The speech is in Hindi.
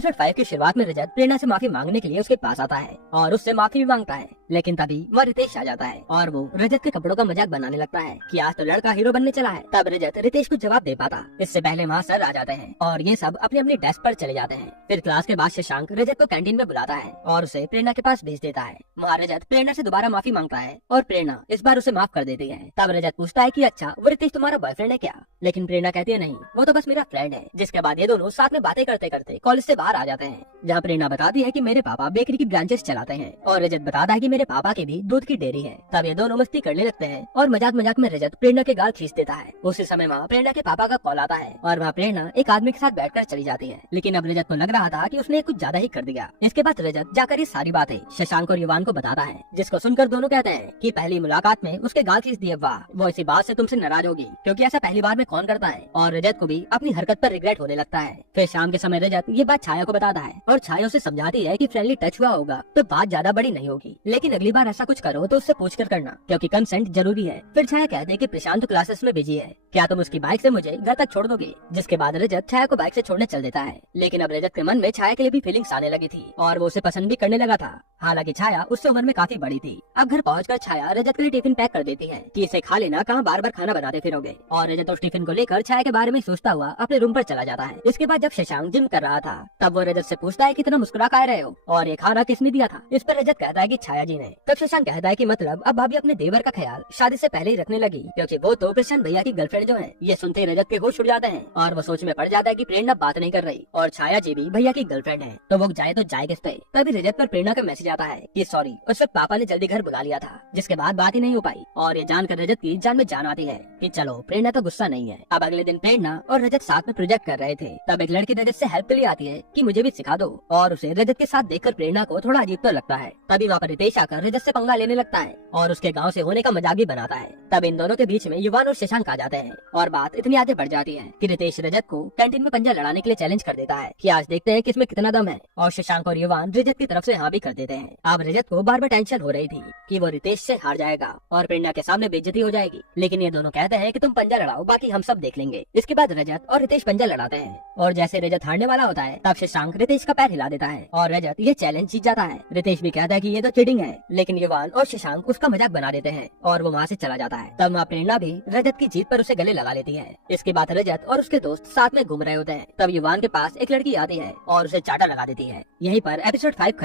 एपिसोड 5 की शुरुआत में रजत प्रेरणा से माफी मांगने के लिए उसके पास आता है और उससे माफी भी मांगता है, लेकिन तभी वह रितेश आ जाता है और वो रजत के कपड़ों का मजाक बनाने लगता है कि आज तो लड़का हीरो बनने चला है। तब रजत रितेश को जवाब दे पाता, इससे पहले वहाँ सर आ जाते हैं और ये सब अपनी अपनी डेस्क पर चले जाते हैं। फिर क्लास के बाद शशांक रजत को कैंटीन में बुलाता है और उसे प्रेरणा के पास भेज देता है। वहाँ रजत प्रेरणा से दोबारा माफी मांगता है और प्रेरणा इस बार उसे माफ कर देती है। तब रजत पूछता है कि अच्छा वो रितेश तुम्हारा बॉयफ्रेंड है क्या, लेकिन प्रेरणा कहती है नहीं, वो तो बस मेरा फ्रेंड है। जिसके बाद ये दोनों साथ में बातें करते करते कॉलेज से बाहर आ जाते हैं, जहाँ प्रेरणा बताती है कि मेरे पापा बेकरी की ब्रांचेस चलाते हैं और रजत बताता है कि मेरे पापा की भी दूध की डेयरी है। तब ये दोनों मस्ती करने लगते हैं और मजाक मजाक में रजत प्रेरणा के गाल खींच देता है। उसी समय वहाँ प्रेरणा के पापा का कॉल आता है और वहाँ प्रेरणा एक आदमी के साथ बैठकर चली जाती है, लेकिन अब रजत को लग रहा था कि उसने कुछ ज्यादा ही कर दिया। इसके बाद रजत जाकर ये सारी बातें शशांक और युवान को बताता है, जिसको सुनकर दोनों कहते हैं कि पहली मुलाकात में उसके गाल खींच दिए, वाह वो इसी बात से तुमसे नाराज होगी क्योंकि ऐसा पहली बार में कौन करता है। और रजत को भी अपनी हरकत पर रिग्रेट होने लगता है। फिर शाम के समय रजत ये बात छाया को बताता है और छाया उसे समझाती है कि फ्रेंडली टच हुआ होगा तो बात ज्यादा बड़ी नहीं होगी, लेकिन अगली बार ऐसा कुछ करो तो उससे पूछ कर करना क्योंकि कंसेंट जरूरी है। फिर छाया कहते हैं कि प्रशांत क्लासेस में बिजी है, क्या तुम उसकी बाइक से मुझे घर तक छोड़ दोगे। जिसके बाद रजत छाया को बाइक से छोड़ने चल देता है, लेकिन अब रजत के मन में छाया के लिए भी फीलिंग्स आने लगी थी और वो उसे पसंद भी करने लगा था। हालांकि छाया उससे उम्र में काफी बड़ी थी। अब घर पहुंचकर छाया रजत के लिए टिफिन पैक कर देती है कि इसे खा लेना, कहाँ बार बार खाना बनाते फिरोगे। और रजत उस टिफिन को लेकर छाया के बारे में सोचता हुआ अपने रूम पर चला जाता है। इसके बाद जब शशांक जिम कर रहा था तब वो रजत से पूछता है कितना मुस्कुरा कर रहे हो और ये खाना किसने दिया था। इस पर रजत कहता है कि छाया जी ने। तब शशांक कहता है कि मतलब अब भाभी अपने देवर का ख्याल शादी से पहले ही रखने लगी क्योंकि वो तो प्रशांत भैया की गर्लफ्रेंड जो है। ये सुनते रजत के होश उड़ जाते हैं और वो सोच में पड़ जाता है कि प्रेरणा बात नहीं कर रही और छाया जी भी भैया की गर्लफ्रेंड है, तो वो जाए तो जाए किस पे। तभी रजत पर प्रेरणा का मैसेज आता है कि सॉरी उस वक्त पापा ने जल्दी घर बुला लिया था, जिसके बाद बात ही नहीं हो पाई। और ये जानकर रजत की जान में जान आती है कि चलो प्रेरणा तो गुस्सा नहीं है। अब अगले दिन प्रेरणा और रजत साथ में प्रोजेक्ट कर रहे थे, तब एक लड़की रजत से हेल्प के लिए आती है कि मुझे भी सिखा दो और उसे रजत के साथ देखकर प्रेरणा को थोड़ा अजीब तो लगता है। तभी वहाँ पर रितेश आकर रजत से पंगा लेने लगता है और उसके गाँव से होने का मजाक भी बनाता है। तब इन दोनों के बीच में युवान और शशांक आ जाते हैं और बात इतनी आगे बढ़ जाती है कि रितेश रजत को कैंटीन में पंजा लड़ाने के लिए चैलेंज कर देता है कि आज देखते हैं किसमें कितना दम है। और शशांक और युवान रजत की तरफ से हाँ भी कर देते हैं। अब रजत को बार बार टेंशन हो रही थी कि वो रितेश से हार जाएगा और प्रेरणा के सामने बेइज्जती हो जाएगी, लेकिन ये दोनों कहते हैं कि तुम पंजा लड़ाओ, बाकी हम सब देख लेंगे। इसके बाद रजत और रितेश पंजा लड़ाते हैं और जैसे रजत हारने वाला होता है तब शशांक रितेश का पैर हिला देता है और रजत ये चैलेंज जीत जाता है। रितेश भी कहता है कि ये तो चीटिंग है, लेकिन युवान और शशांक उसका मजाक बना देते हैं और वो वहाँ से चला जाता है। तब वहाँ प्रेरणा भी रजत की जीत पर उसे गले लगा लेती है। इसके बाद रजत और उसके दोस्त साथ में घूम रहे होते हैं, तब युवान के पास एक लड़की आती है और उसे चाटा लगा देती है। यहीं पर एपिसोड 5